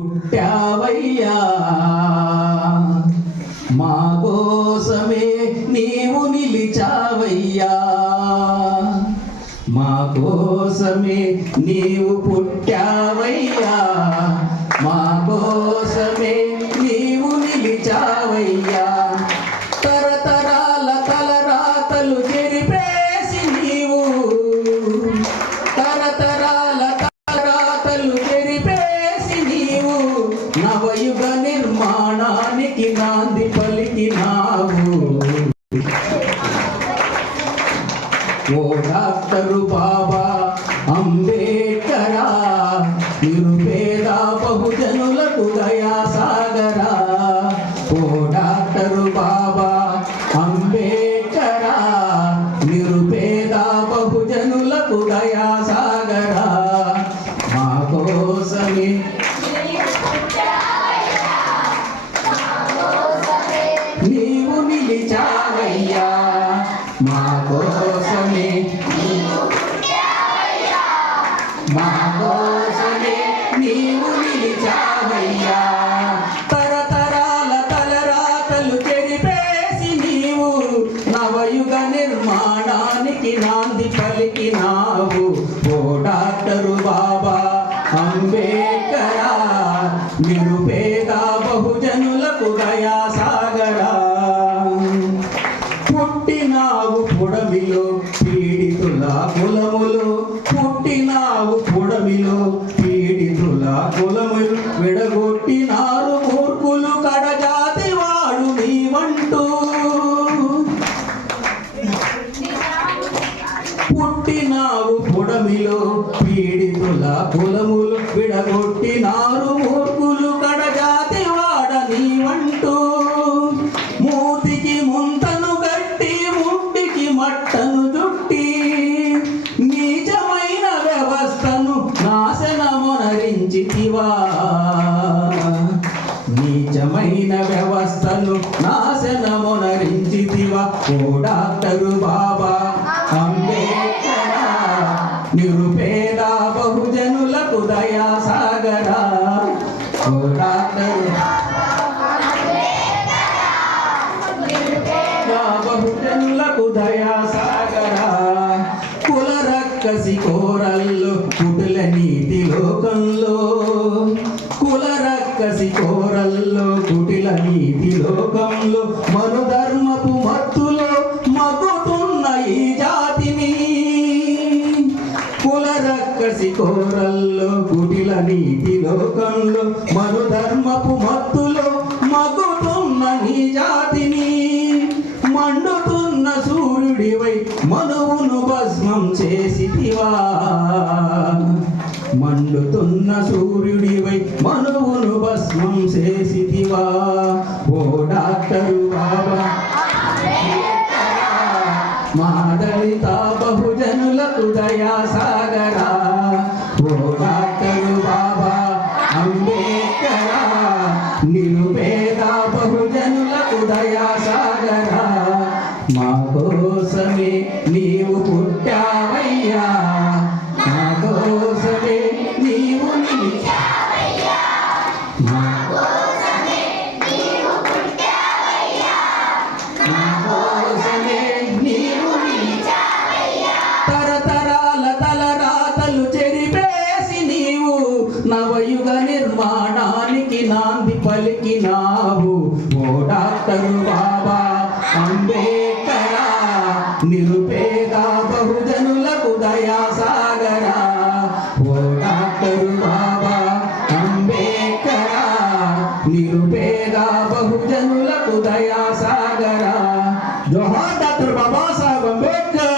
పుట్టావయ్యా. మా కోసమే నీవు నిలిచావయ్యా. మా కోసమే నీవు పుట్టావయ్యా. మాస్టరు బాబా అంబేద్కరా నిరుపేద బహుజనులకు దయా సాగరా మా కోసమే నీవు నిలిచావయ్యా. తరతరాల తలరాతలు చెరిపేసి నీవు నవయుగ నిర్మాణానికి నాంది పలికినావు. ఓ డాక్టరు బాబా అంబేడ్కరా నిరుపేద బహుజనులకు దయా పుడమిలో పీడితుల కులములు పుట్టినావు పొడమిలో పీడితుల కులములు విడగొట్టినారు మూర్ఖులు కడజాతి వాడు నీవంటూ పుట్టినావు పొడమిలో పీడితుల కులములు విడగొట్టినారు శివా. నీచమైన వ్యవస్థను నాశనమునరించితివా. ఓ డాక్టరు బాబా అంబేద్కర. నిరుపేద బహుజనులకు దయా సాగరా. ఓ డాక్టరు బహుజనులకు దయా సాగరా. కుల రక్కసి కోరల్లో యుగంలో మరు ధర్మపు మత్తులో మగుతున్న నీ జాతిని మండుతున్న సూర్యుడివై మనువును భస్మం చేసివా మండుతున్న సూర్యుడివై మనువును భస్మం చేసివా ఓ డాక్టరు మా కోసమే నీవు పుట్టావయ్యా. మా కోసమే నీవు నిలిచావయ్యా మా మా కోసమే నీవు తరతరాల తలరాతలు చెరిపేసి నీవు నవయుగ నిర్మాణానికి నాంది పలికినావు. ఓ డాక్టరు డాక్టర్ బాబాసాహెబ్ అంబేద్కర్